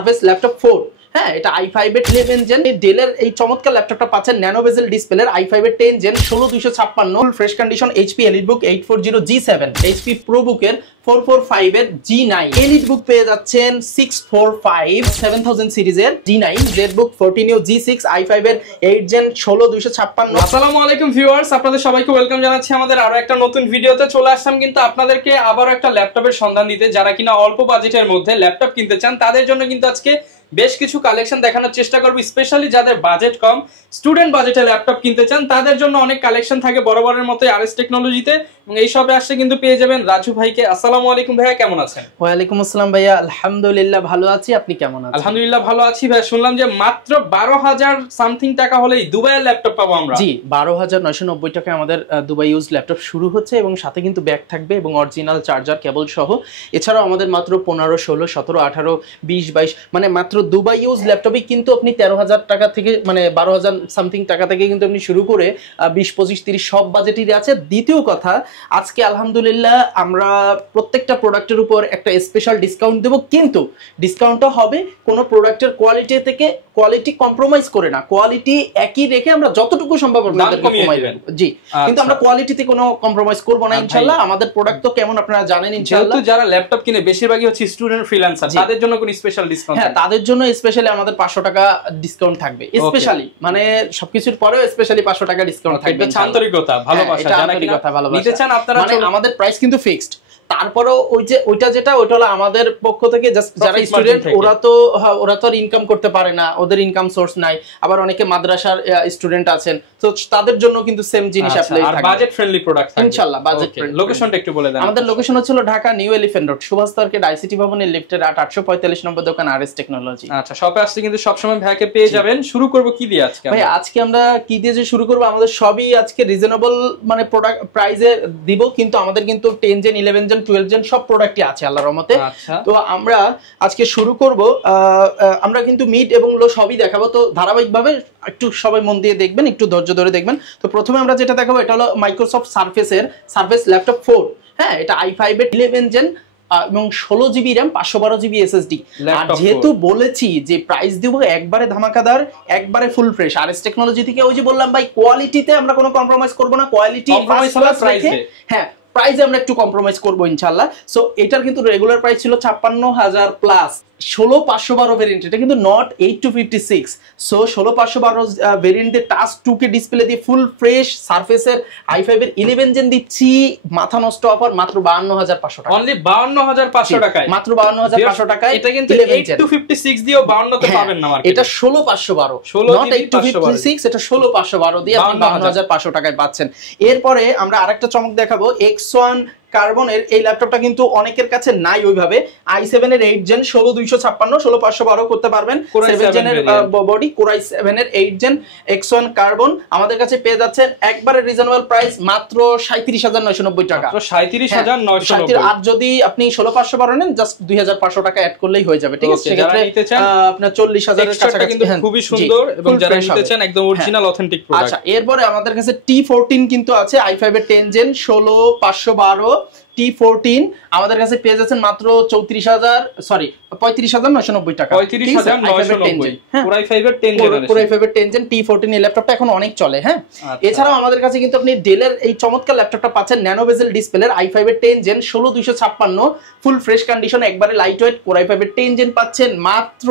Surface laptop 4। হ্যাঁ, এটা i5 এর 11 জেন। ডেলের এই চমৎকার ল্যাপটপটা পাচ্ছেন ন্যানো বেজেল ডিসপ্লের i5 এর 10 gen 16256 fresh condition HP EliteBook 840 G7, HP ProBook এর 445 এর G9, EliteBook পেয়ে যাচ্ছেন 645 7000 সিরিজের G9, ZBook 14 G6, i5 এর 8 জেন 16256। আসসালামু আলাইকুম ভিউয়ার্স, আপনাদের সবাইকে ওয়েলকাম জানাচ্ছি আমাদের আরো একটা নতুন ভিডিওতে। চলে আসলাম কিন্তু আপনাদেরকে আবারও একটা ল্যাপটপের সন্ধান দিতে। যারা কিনা অল্প বাজেটের মধ্যে ল্যাপটপ কিনতে চান তাদের জন্য কিন্তু আজকে বেশ কিছু কালেকশন দেখানোর চেষ্টা করব। স্পেশালি যাদের বাজেট কম, স্টুডেন্ট বাজেটে ল্যাপটপ কিনতে চান তাদের জন্য অনেক কালেকশন থাকে বরাবরের মতো আরএস টেকনোলজিতে, এবং এই সবে আসলে কিন্তু পেয়ে যাবেন রাজু ভাইকে। আসসালামু আলাইকুম ভাইয়া, কেমন আছেন? ওয়ালাইকুম আসসালাম ভাইয়া, আলহামদুলিল্লাহ ভালো আছি, আপনি কেমন আছেন? আলহামদুলিল্লাহ ভালো আছি ভাই। শুনলাম যে মাত্র 12,000 সামথিং টাকা হলেই দুবাইয়ের ল্যাপটপ পাবো আমরা। জি, 12,990 টাকায় আমাদের দুবাই ইউজ ল্যাপটপ শুরু হচ্ছে, এবং সাথে কিন্তু ব্যাগ থাকবে এবং অরিজিনাল চার্জার কেবল সহ। এছাড়াও আমাদের মাত্র 15, 16, 17, 18, 20, 22 মানে মাত্র দুবাই ইউজ ল্যাপটপে কিন্তু আপনি 13,000 টাকা থেকে মানে 12,000 সামথিং টাকা থেকে কিন্তু আপনি শুরু করে 20, 25, 30 সব বাজেটেরই আছে। দ্বিতীয় কথা, আজকে আলহামদুলিল্লাহ আমরা প্রত্যেকটা প্রোডাক্টের উপর একটা স্পেশাল ডিসকাউন্ট দেবো, কিন্তু ডিসকাউন্টটা হবে কোনো প্রোডাক্টের কোয়ালিটি থেকে কোয়ালিটি কম্প্রোমাইজ করে না, কোয়ালিটি একই রেখে আমরা যতটুকু সম্ভব আপনাদেরকে কমাই দেব। জি, কিন্তু আমরা কোয়ালিটিতে কোনো কম্প্রোমাইজ করব না ইনশাআল্লাহ। আমাদের প্রোডাক্ট তো কেমন আপনারা জানেন ইনশাআল্লাহ। যেহেতু যারা ল্যাপটপ কিনে বেশিরভাগই হচ্ছে স্টুডেন্ট ফ্রিল্যান্সার, তাদের জন্য কোনো স্পেশাল ডিসকাউন্ট? হ্যাঁ, তাদের জন্য স্পেশালি আমাদের 500 টাকা ডিসকাউন্ট থাকবে। স্পেশালি মানে সবকিছুর পরেও স্পেশালি 500 টাকা ডিসকাউন্ট থাকবে। আন্তরিকতা, ভালোবাসা, জানা কি কথা, ভালোবাসা নিতে চান আপনারা, মানে আমাদের প্রাইস কিন্তু ফিক্সড। তারপরেও ওইটা হলো আমাদের পক্ষ থেকে জাস্ট যারা স্টুডেন্ট ওরা তো আর ইনকাম করতে পারে না, ওদের ইনকাম সোর্স নাই। আবার অনেকে মাদ্রাসার স্টুডেন্ট আছেন, তো তাদের জন্য কিন্তু সেম জিনিস অ্যাপ্লাই থাকবে। আর বাজেট ফ্রেন্ডলি প্রোডাক্ট থাকবে ইনশাআল্লাহ, বাজেট ফ্রেন্ডলি। লোকেশনটা একটু বলে দেন। আমাদের লোকেশন হচ্ছে Dhaka new elephant road, Subhash market, ICT ভবনের লিফটের 845 নম্বর দোকান, আরএস টেকনোলজি। আচ্ছা, শপে আসলে কিন্তু সব সময় ভাইকে পেয়ে যাবেন। শুরু করব কি দিয়ে আজকে? ভাই আজকে আমরা কি দিয়ে যে শুরু করব, আমাদের সবই আজকে রিজনেবল মানে প্রোডাক্ট প্রাইসে দিব, কিন্তু আমাদের কিন্তু 10 জেন 11 জেন 12 জেন সব প্রোডাক্টই আছে আল্লাহর রহমতে। তো আমরা আজকে শুরু করব, আমরা কিন্তু মিড এবং লো সবই দেখাবো। তো ধারাবাহিকভাবে একটু সবাই মন দিয়ে দেখবেন, একটু ধৈর্য ধরে দেখবেন। তো প্রথমে আমরা যেটা দেখাবো এটা হলো মাইক্রোসফট সারফেস ল্যাপটপ 4। হ্যাঁ, এটা i5 এর 11 জেন এবং 16 জিবি র্যাম 512 জিবি SSD। আর যেহেতু বলেছি যে প্রাইস দিব একবারে ধামাকাদার, একবারে ফুল ফ্রেশ আরএস টেকনোলজি থেকে, ওই যে বললাম ভাই কোয়ালিটিতে আমরা কোনো কম্প্রোমাইজ করব না, কোয়ালিটি প্রাইসে, হ্যাঁ প্রাইসে আমরা একটু কম্প্রোমাইজ করবো ইনশাআল্লাহ। সো এটার কিন্তু রেগুলার প্রাইস ছিল 56,000 প্লাস। 16512 ভেরিয়েন্ট, এটা কিন্তু নট 8256। সো 16512 ভেরিয়েন্টের টাচ 2K ডিসপ্লে দিয়ে ফুল ফ্রেশ সারফেসের i5 এর 11 জেন দিচ্ছি মাথা নষ্ট অফার মাত্র 52,500 টাকা। অনলি 52,500 টাকায়, মাত্র 52,500 টাকায়। এটা কিন্তু 8256 দিয়েও 52 তে পাবেন না মার্কেটে। এটা 16512, নট 8256, এটা 16512 দিয়ে আপনি 52,500 টাকায় পাচ্ছেন। এরপরে আমরা আরেকটা চমক দেখাবো, X1 কার্বনের এই ল্যাপটপটা কিন্তু অনেকের কাছে নাই ওইভাবে। i7 এর 8 জেন 16256, 16512 করতে পারবেন। 7 জেনের বডি, Core i7 এর 8 জেন X1 কার্বন আমাদের কাছে পেয়ে যাচ্ছেন একবারে রিজনেবল প্রাইস মাত্র 37,990 টাকা। মাত্র 37,990। আর যদি আপনি 16512 নেন জাস্ট 2,500 টাকা অ্যাড করলেই হয়ে যাবে, ঠিক আছে? সেক্ষেত্রে আপনার 40,000 এর কাছাকাছি কিন্তু খুবই সুন্দর, এবং যারা নিতে চান একদম অরিজিনাল অথেন্টিক প্রোডাক্ট। আচ্ছা, এরপরে আমাদের কাছে T14 কিন্তু আছে, i5 এর 10 জেন 16512 T14 আমাদের কাছে পেয়ে যাচ্ছেন মাত্র 35,990 টাকা। 35,990 Core i5 এর 10 জেনারেশন, Core i5 এর 10 জেন T14 এই ল্যাপটপটা এখন অনেক চলে। হ্যাঁ, এছাড়াও আমাদের কাছে কিন্তু আপনি ডেলের এই চমৎকার ল্যাপটপটা পাচ্ছেন ন্যানো বেজেল ডিসপ্লের i5 এর 10 জেন 16256 ফুল ফ্রেশ কন্ডিশন, একবারে লাইট ওয়েট। Core i5 এর 10 জেন পাচ্ছেন মাত্র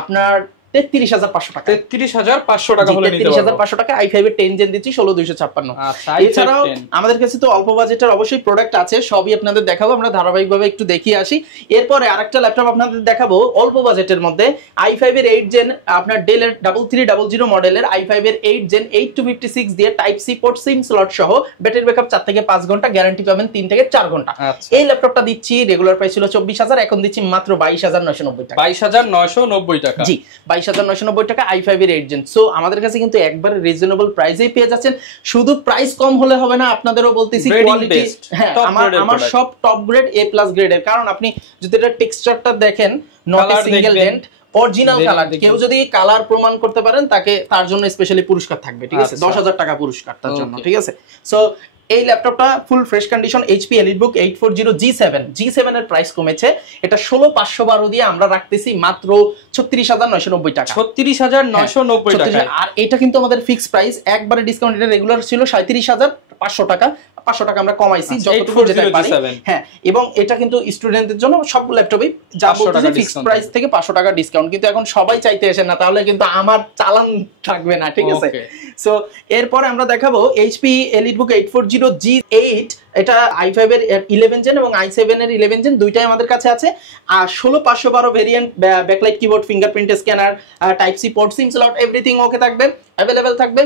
আপনার 33,500 টাকা। 33,500 টাকা হলে নিতে পারবেন। 33,500 টাকা i5 এর 10 জেন দিচ্ছি 16256। আচ্ছা, এছাড়াও আমাদের কাছে তো অল্প বাজেটের অবশ্যই প্রোডাক্ট আছে, সবই আপনাদের দেখাবো। আমরা ধারাবাহিকভাবে একটু দেখিয়ে আসি। এরপরে আরেকটা ল্যাপটপ আপনাদের দেখাবো অল্প বাজেটের মধ্যে, i5 এর 8 জেন আপনার ডেলের 3300 মডেলের i5 এর 8 জেন 8256 দিয়ে type C port SIM slot সহ, ব্যাটারি ব্যাকআপ 4 থেকে 5 ঘন্টা, গ্যারান্টি পাবেন 3 থেকে 4 ঘন্টা। এই ল্যাপটপটা দিচ্ছি, রেগুলার প্রাইস ছিল 24,000, এখন দিচ্ছি মাত্র 22,990 টাকা। 22,990 টাকা, জি 22,990 টাকা i5 এর 8 জেন। সো আমাদের কাছে কিন্তু একবারে রিজনেবল প্রাইসেই পেয়ে যাচ্ছেন। শুধু প্রাইস কম হলে হবে না, আপনাদেরও বলতেছি কোয়ালিটি, হ্যাঁ আমার সব টপ গ্রেড A+ গ্রেডের। কারণ আপনি যদি এটা টেক্সচারটা দেখেন, not a single dent, original colour. কেউ যদি কালার প্রমাণ করতে পারেন তার জন্য স্পেশালি পুরস্কার থাকবে, ঠিক আছে? 10,000 টাকা পুরস্কার তার জন্য, ঠিক আছে? সো এই ল্যাপটপটা full fresh condition HP EliteBook 840 G7 এর প্রাইস কমেছে, এটা 16512 দিয়ে আমরা রাখতেছি মাত্র 36990 টাকা। 36990 টাকা। আর এটা কিন্তু আমাদের ফিক্সড প্রাইস, একবারে ডিসকাউন্ট, এটা রেগুলার ছিল 37500 টাকা, 500 টাকা আমরা কমাইছি যতটুকু যেতে পারি। হ্যাঁ, এবং এটা কিন্তু স্টুডেন্টদের জন্য সব ল্যাপটপেই যা বলতেছে ফিক্সড প্রাইস থেকে 500 টাকা ডিসকাউন্ট, কিন্তু এখন সবাই চাইতে আসে না, তাহলে কিন্তু আমার চালান থাকবে না, ঠিক আছে? সো এরপরে আমরা দেখাবো এইচপি এলিটবুক 840 G8, এটা i5 এর 11 জেন এবং i7 এর 11 জেন দুইটাই আমাদের কাছে আছে। আর 16512 variant, backlight keyboard, fingerprint scanner, type C port, SIM slot, everything okay থাকবে, अवेलेबल থাকবে।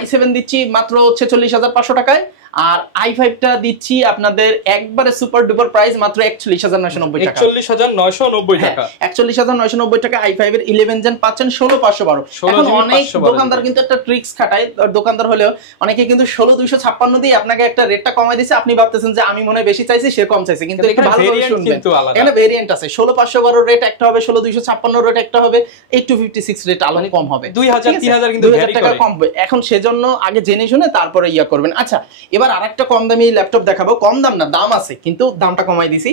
i7 দিচ্ছি মাত্র 46500 টাকায়, আর i5 টা দিচ্ছি আপনাদের একবারে সুপার ডুপার প্রাইস মাত্র 41990 টাকা। 41990 টাকা, 41990 টাকা i5 এর 11 জেন পাচ্ছেন 16512। এখন অনেক দোকানদার কিন্তু একটা ট্রিক্স খাটায়, দোকানদার হলেও অনেকে কিন্তু 16256 দিয়ে আপনাকে একটা রেটটা কমাই দিয়েছে, আপনি ভাবতেছেন যে আমি মনে হয় বেশি চাইছি, সে কম চাইছে, কিন্তু একটু ভালো করে শুনবেন, এখানে ভেরিয়েন্ট আছে। 16512 রেট একটা হবে, 16256 রেট একটা হবে, 8256 রেট আলাদা কম হবে, 2000 3000 কিন্তু 2000 টাকা কম হবে। এখন সেজন্য আগে জেনে শুনে তারপরে ইয়া করবেন। আচ্ছা, এবার আরেকটা কম দামি ল্যাপটপ দেখাবো, কম দাম না, দাম আছে কিন্তু দামটা কমাই দিছি।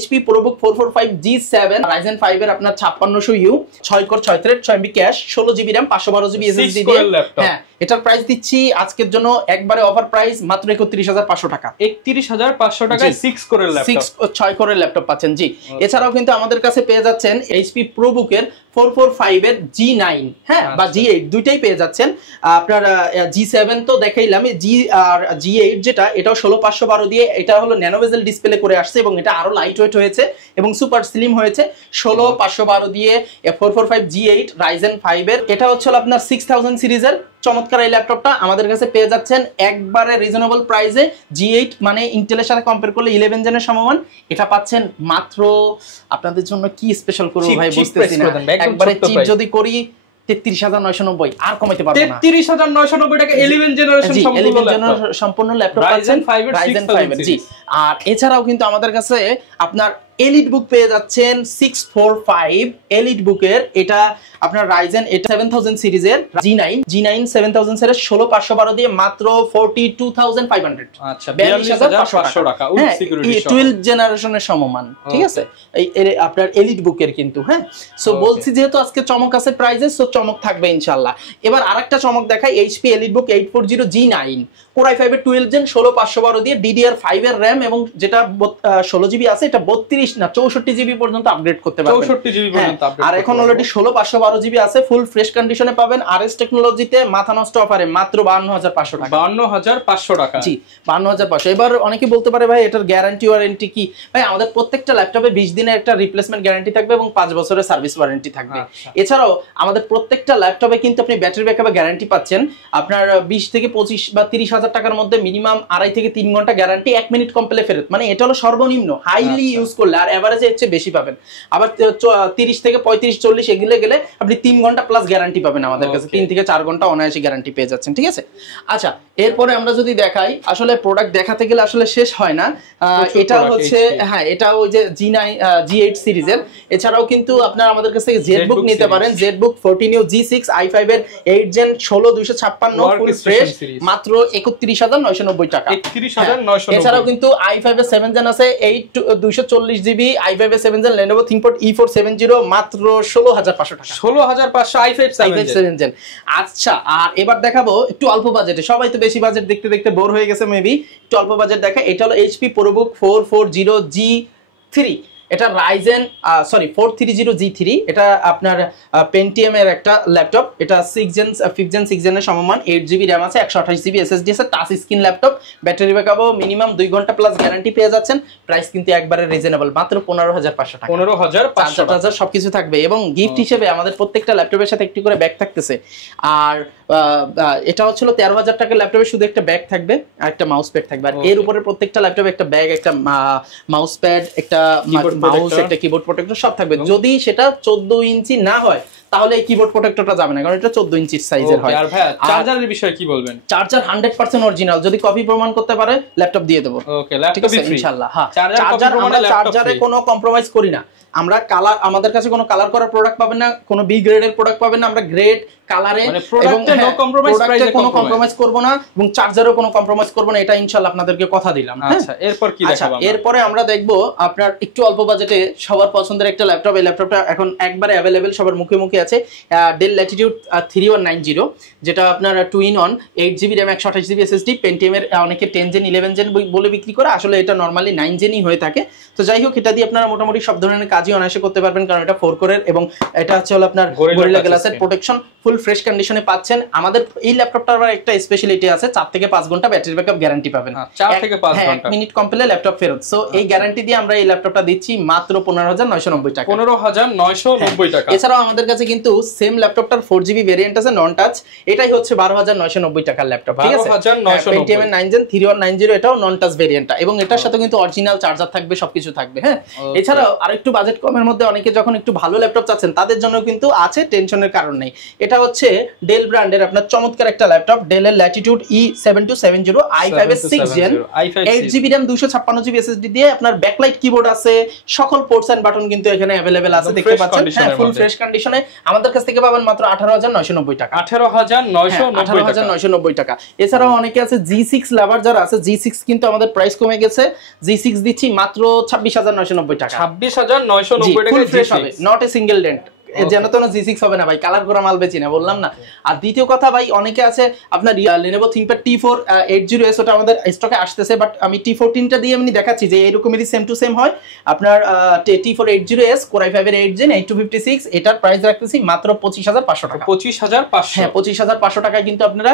HP ProBook 445 G7 Ryzen 5 এর আপনার 5600U, 6 core 6 thread, 6 MB cash, 16GB RAM, 512GB SSD দিয়ে। হ্যাঁ, এটার প্রাইস দিচ্ছি আজকের জন্য একবারে অফার প্রাইস মাত্র 31500 টাকা। 31500 টাকায় 6 কোরের ল্যাপটপ, 6 কোরের ল্যাপটপ পাচ্ছেন। জি, এছাড়াও কিন্তু আমাদের কাছে পেয়ে যাচ্ছেন HP ProBook এর 445 এর G9, হ্যাঁ, বা G8 দুইটাই পেয়ে যাচ্ছেন। আপনার G7 তো দেখাইলাম, আর G8 যেটা, এটাও 16512 দিয়ে, এটা হলো ন্যানো বেজেল ডিসপ্লে করে আসছে এবং এটা আরো লাইট ওয়েট হয়েছে এবং সুপার স্লিম হয়েছে। 16512 দিয়ে 445 G8 Ryzen 5 এর, এটা হচ্ছে আপনার 6000 সিরিজের চমৎকার এই ল্যাপটপটা আমাদের কাছে পেয়ে যাচ্ছেন একবারে রিজনেবল প্রাইসে। G8 মানে ইন্টেলের সাথে কম্পেয়ার করলে 11 জেনের সমমান, এটা পাচ্ছেন মাত্র, আপনাদের জন্য কি স্পেশাল করব ভাই বুঝতেছি না, একবারে চিপ যদি করি 33990, আর কমাইতে পারবো না। 33990 টাকা 11 জেনারেশন সম্পূর্ণ ল্যাপটপ পাচ্ছেন Ryzen 5 এর। জি, আর এছাড়াও কিন্তু আমাদের কাছে আপনার এলিটবুক পেয়ে যাচ্ছেন 645 এলিটবুকের, এটা আপনার Ryzen 7000 সিরিজের G9 7000 সিরিজ 16512 দিয়ে মাত্র 42500। আচ্ছা, 42500 টাকা উইথ সিকিউরিটি সহ, 12 জেনারেশনের সমমান, ঠিক আছে? এই আপনার এলিটবুকের কিন্তু, হ্যাঁ। সো বলছি যেহেতু আজকে চমক আছে প্রাইজে, সো চমক থাকবে ইনশাআল্লাহ। এবার আরেকটা চমক দেখাই, HP EliteBook 840 G9 Core i5 এর 12 জেন 16512 দিয়ে DDR5 এর RAM, এবং যেটা 16GB আছে, এটা 32 না 64GB পর্যন্ত আপগ্রেড করতে পারবেন, 64GB পর্যন্ত আপগ্রেড। আর এখন অলরেডি 16512GB আছে, ফুল ফ্রেশ কন্ডিশনে পাবেন RS টেকনোলজিতে, মাথা নষ্ট অফারে মাত্র 52500 টাকা। 52500 টাকা, জি 52500। এবার অনেকে বলতে পারে ভাই এটার গ্যারান্টি ওয়ারেন্টি কি? ভাই আমাদের প্রত্যেকটা ল্যাপটপে 20 দিনের একটা রিপ্লেসমেন্ট গ্যারান্টি থাকবে এবং 5 বছরের সার্ভিস ওয়ারেন্টি থাকবে। এছাড়াও আমাদের প্রত্যেকটা ল্যাপটপে কিন্তু আপনি ব্যাটারি ব্যাকআপে গ্যারান্টি পাচ্ছেন আপনার 20 থেকে 25 বা 30,000 টাকার মধ্যে, মিনিমাম 2.5 থেকে 3 ঘন্টা গ্যারান্টি, 1 মিনিট কমপ্লে ফেরত, মানে এটা হলো সর্বনিম্ন, হাইলি ইউজ করলে, আর এভারেজে এর চেয়ে বেশি পাবেন। আবার 30 থেকে 35-40 এগুলো গেলে আপনি 3 ঘন্টা প্লাস গ্যারান্টি পাবেন আমাদের কাছে, 3 থেকে 4 ঘন্টা অনায়াসে গ্যারান্টি পেয়ে যাচ্ছেন, ঠিক আছে? আচ্ছা, এরপরে আমরা যদি দেখাই, আসলে প্রোডাক্ট দেখাতে গেলে আসলে শেষ হয় না। এটা হচ্ছে, হ্যাঁ, এটা ওই যে G8 সিরিজের। এছাড়াও কিন্তু আপনারা আমাদের কাছ থেকে জেডবুক নিতে পারেন, জেডবুক 14U G6 i5 এর 8 জেন 16256 ফুল ফ্রেশ মাত্র 31990 টাকা। 31990। এছাড়াও কিন্তু i5 এর 7 জেন আছে 240GB, i5 এর 7 জেন Lenovo ThinkPad E470 মাত্র 16500 টাকা। 16500 i5 7 জেন। আচ্ছা, আর এবার দেখাবো একটু অল্প বাজেটে, সবাই তো বেশি বাজেট দেখতে দেখতে বোর হয়ে গেছে মেবি, একটু অল্প বাজেট দেখা। এটা হলো HP ProBook 440 G3, এটা Ryzen 430 G3, এটা আপনার Pentium এর একটা ল্যাপটপ, এটা 5th gen 6 জেনের সমমান, 8GB RAM আছে, 128GB SSD আছে, টাচ স্ক্রিন ল্যাপটপ, ব্যাটারি ব্যাকআপও মিনিমাম 2 ঘন্টা প্লাস গ্যারান্টি পেয়ে যাচ্ছেন। প্রাইস কিন্তু একবারে রিজনেবল, মাত্র 15500 টাকা। 15500 সবকিছু থাকবে, এবং গিফট হিসেবে আমাদের প্রত্যেকটা ল্যাপটপের সাথে একটি করে ব্যাগ থাকতেছে। আর এটা হচ্ছিল 13000 টাকার ল্যাপটপে শুধু একটা ব্যাগ থাকবে আর একটা মাউস প্যাড থাকবে, আর এর উপরে প্রত্যেকটা ল্যাপটপে একটা ব্যাগ, একটা মাউস প্যাড, একটা মাউস, একটা কিবোর্ড প্রোটেক্টর সব থাকবে। যদি সেটা 14 ইঞ্চি না হয় তাহলে এই কিবোর্ড প্রোটেক্টরটা যাবে না, কারণ এটা 14 ইঞ্চির সাইজের হয়। আর ভাই চার্জারের বিষয়ে কি বলবেন? চার্জার 100% অরিজিনাল, যদি কপি প্রমাণ করতে পারে ল্যাপটপ দিয়ে দেব। ওকে, ল্যাপটপ ফ্রি ইনশাআল্লাহ। হ্যাঁ, চার্জার আমরা চার্জারে কোনো কম্প্রোমাইজ করি না। আমরা কালার, আমাদের কাছে কোনো কালার করা প্রোডাক্ট পাবেন না, কোনো বি গ্রেডের প্রোডাক্ট পাবেন না। আমরা গ্রেড কালারে এবং নো কম্প্রোমাইজ, প্রাইসে কোনো কম্প্রোমাইজ করব না এবং চার্জারও কোনো কম্প্রোমাইজ করব না, এটা ইনশাআল্লাহ আপনাদেরকে কথা দিলাম। আচ্ছা, এরপর কি দেখাবো? এরপরে আমরা দেখব আপনার একটু অল্প বাজেটে সবার পছন্দের একটা ল্যাপটপ। এই ল্যাপটপটা এখন একবারে अवेलेबल, সবার মুখে মুখে আছে। ডেল ল্যাটিটিউড 3190, যেটা আপনার 2-in-1 8GB RAM 128GB SSD, পেন্টিয়ামের অনেকে 10 জেন 11 জেন বলে বিক্রি করে, আসলে এটা নরমালি 9 জেনই হয়ে থাকে। তো যাই হোক, এটা দিয়ে আপনারা মোটামুটি সব ধরনের কাজই অনায়াসে করতে পারবেন, কারণ এটা 4 কোরের এবং এটা হচ্ছে হলো আপনার গরিলা গ্লাসের প্রোটেকশন, ফুল ফ্রেশ কন্ডিশনে পাচ্ছেন। আমাদের এই ল্যাপটপটার আবার একটা স্পেশালিটি আছে, 4 থেকে 5 ঘন্টা ব্যাটারি ব্যাকআপ গ্যারান্টি পাবেন। 4 থেকে 5 ঘন্টা, 1 মিনিট কম পেলে ল্যাপটপ ফেরত। সো এই গ্যারান্টি দিয়ে আমরা এই ল্যাপটপটা দিচ্ছি মাত্র 15990 টাকা। 15990 টাকা। এছাড়াও আমাদের কাছে কিন্তু সেম ল্যাপটপটার 4GB ভেরিয়েন্ট আছে, নন টাচ, এটাই হচ্ছে 12990 টাকার ল্যাপটপ। ঠিক আছে, পেন্টিয়াম 9 জেন 3190, এটাও নন টাচ ভেরিয়েন্টটা, এবং এটার সাথে কিন্তু অরিজিনাল চার্জার থাকবে, সবকিছু থাকবে। হ্যাঁ, এছাড়াও আরেকটু বাজেট কমের মধ্যে অনেকে যখন একটু ভালো ল্যাপটপ চাচ্ছেন তাদের জন্য কিন্তু আছে, টেনশনের কারণ নেই। এটা হচ্ছে ডেল ব্র্যান্ডের আপনার চমৎকার একটা ল্যাপটপ, ডেলের ল্যাটিটিউড E7270 i5 এর 6 gen 8GB RAM 256GB SSD দিয়ে আপনার ব্যাকলাইট কিবোর্ড আছে, সকল পোর্টস এন্ড বাটন কিন্তু এখানে अवेलेबल আছে, দেখতে পাচ্ছেন। হ্যাঁ, ফুল ফ্রেশ কন্ডিশনে আমাদের কাছ থেকে পাবেন মাত্র 18990 টাকা। 18990 টাকা। এছাড়াও অনেকে আছে G6 লাভার, যারা আছে G6 কিন্তু আমাদের প্রাইস কমে গেছে, G6 দিচ্ছি মাত্র 26990 টাকা। 26990 টাকা ফ্রেশ হবে, নট এ সিঙ্গেল ডেন্ট। যেন তো G6 হবে না ভাই, কালার করা মাল বেচি না, বললাম না। আর দ্বিতীয় কথা ভাই, অনেকে আছে আপনার Lenovo ThinkPad T4 80S, ওটা আমাদের স্টকে আসতেছে, বাট আমি T14টা দিয়ে আমি দেখাচ্ছি যে এরকমই সেম টু সেম হয়। আপনার T4 80S Core i5 এর 8 জেন 8256, এটার প্রাইস রাখতেছি মাত্র 25500 টাকা। 25500, হ্যাঁ 25500 টাকায় কিন্তু আপনারা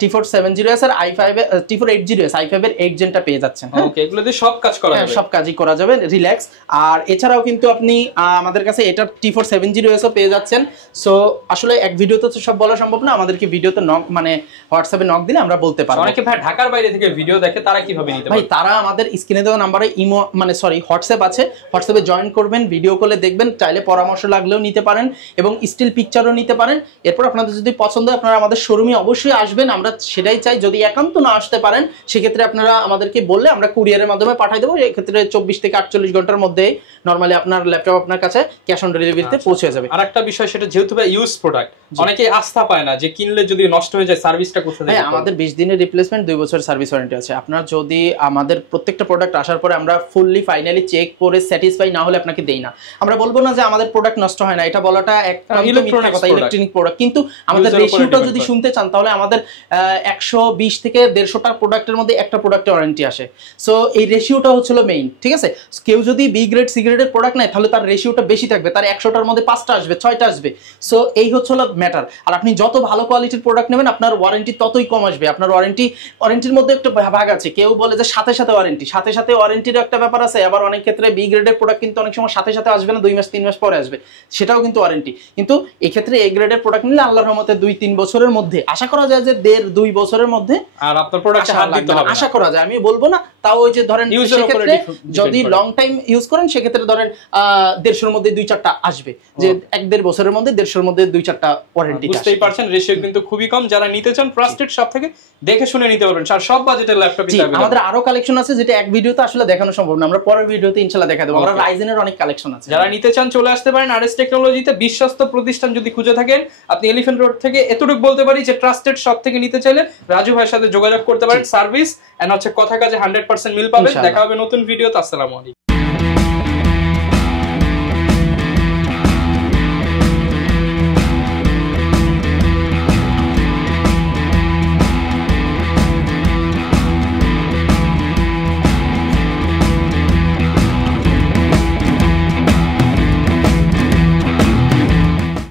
T4 70S আর i5 T4 80S i5 এর 8 জেনটা পেয়ে যাচ্ছেন। ওকে, এগুলো দিয়ে সব কাজ করা যাবে, সব কাজই করা যাবে, রিল্যাক্স। আর এছাড়াও কিন্তু আপনি আমাদের কাছে এটা T4 70S পেয়ে যাচ্ছেন। সো আসলে এক ভিডিওতে তো সব বলা সম্ভব না, আমাদেরকে ভিডিওতে নক মানে হোয়াটসঅ্যাপে নক দিলে আমরা বলতে পারবো। অনেকে ভাই ঢাকার বাইরে থেকে ভিডিও দেখে, তারা কিভাবে নিতে পারবে? ভাই তারা আমাদের স্ক্রিনে দেওয়া নম্বরে ইমো মানে সরি হোয়াটসঅ্যাপ আছে, হোয়াটসঅ্যাপে জয়েন করবেন, ভিডিও কলে দেখবেন, চাইলে পরামর্শ লাগলেও নিতে পারেন এবং স্টিল পিকচারও নিতে পারেন। এরপর আপনাদের যদি পছন্দ হয় আপনারা আমাদের শোরুমে অবশ্যই আসবেন, আমরা সেটাই চাই। যদি একান্ত না আসতে পারেন সেক্ষেত্রে আপনারা আমাদেরকে বললে আমরা কুরিয়ারের মাধ্যমে পাঠিয়ে দেবো, এক্ষেত্রে 24 থেকে 48 ঘন্টার মধ্যে নরমালি আপনার ল্যাপটপ আপনার কাছে ক্যাশ অন ডেলিভারিতে পৌঁছে যাবে। আর একটা বিষয়, সেটা যেহেতু ভাই ইউজ প্রোডাক্ট, অনেকে আস্থা পায় না যে কিনলে যদি নষ্ট হয়ে যায় সার্ভিসটা কোথায় দেব? আমাদের 20 দিনের রিপ্লেসমেন্ট, 2 বছরের সার্ভিস ওয়ারেন্টি আছে। আপনার যদি আমাদের প্রত্যেকটা প্রোডাক্ট আসার পরে আমরা ফুললি ফাইনালি চেক করে স্যাটিসফাই না হলে আপনাকে দেই না। আমরা বলবো না যে আমাদের প্রোডাক্ট নষ্ট হয় না, এটা বলাটা একটা ইলেকট্রনিক প্রোডাক্ট, কিন্তু আমাদের রেশিওটা যদি শুনতে চান তাহলে আমাদের 120 থেকে 150টা প্রোডাক্টের মধ্যে একটা প্রোডাক্টে ওয়ারেন্টি আসে। সো এই রেশিওটা হচ্ছিল মেইন, ঠিক আছে? কেউ যদি বি গ্রেড সি গ্রেডের প্রোডাক্ট নেয় তাহলে তার রেশিওটা বেশি থাকবে, তার 100টার মধ্যে 5টা আসবে, 6টা আসবে। সো এই হচ্ছে ম্যাটার। আর আপনি যত ভালো কোয়ালিটির প্রোডাক্ট নেবেন আপনার ওয়ারেন্টি ততই কম আসবে। আপনার ওয়ারেন্টির মধ্যে একটা ভাগ আছে, কেউ বলে যে সাথে সাথে ওয়ারেন্টির একটা ব্যাপার আছে, আবার অনেক ক্ষেত্রে বি গ্রেডের প্রোডাক্ট কিন্তু অনেক সময় সাথে সাথে আসবে না, 2 মাস 3 মাস পরে আসবে, সেটাও কিন্তু ওয়ারেন্টি। কিন্তু এই ক্ষেত্রে এ গ্রেডের প্রোডাক্ট নিলে আল্লাহর রহমতে 2-3 বছরের মধ্যে, আশা করা যায় যে 1.5-2 বছরের মধ্যে আর আপনার প্রোডাক্টে হাত দিতে হবে, আশা করা যায়। আমি বলবো না, তাও ওই যে ধরেন সেক্ষেত্রে যদি লং টাইম ইউজ করেন সেক্ষেত্রে ধরেন 150-এর মধ্যে 2-4টা আসবে, যে 1-1.5 বছরের মধ্যে 150-এর মধ্যে 2-4টা ওয়ারেন্টি। বুঝতেই পারছেন রেশিও কিন্তু খুবই কম। যারা নিতে চান ট্রাস্টেড শপ থেকে দেখে শুনে নিতে পারবেন, আর সব বাজেটের ল্যাপটপই থাকবে। আমাদের আরো কালেকশন আছে যেটা এক ভিডিওতে আসলে দেখানো সম্ভব না, আমরা পরের ভিডিওতে ইনশাআল্লাহ দেখা দেব। আমরা রাইজেনের অনেক কালেকশন আছে, যারা নিতে চান চলে আসতে পারেন আরএস টেকনোলজিতে। বিশ্বস্ত প্রতিষ্ঠান যদি খুঁজে থাকেন, আপনি এলিফ্যান্ট রোড থেকে এতটুকু বলতে পারি যে ট্রাস্টেড শপ থেকে নিতে চাইলে রাজু ভাইয়ের সাথে যোগাযোগ করতে পারেন। সার্ভিস এন্ড হচ্ছে কথা কাজে 100% মিল পাবেন। দেখা হবে নতুন ভিডিওতে। আসসালামু আলাইকুম।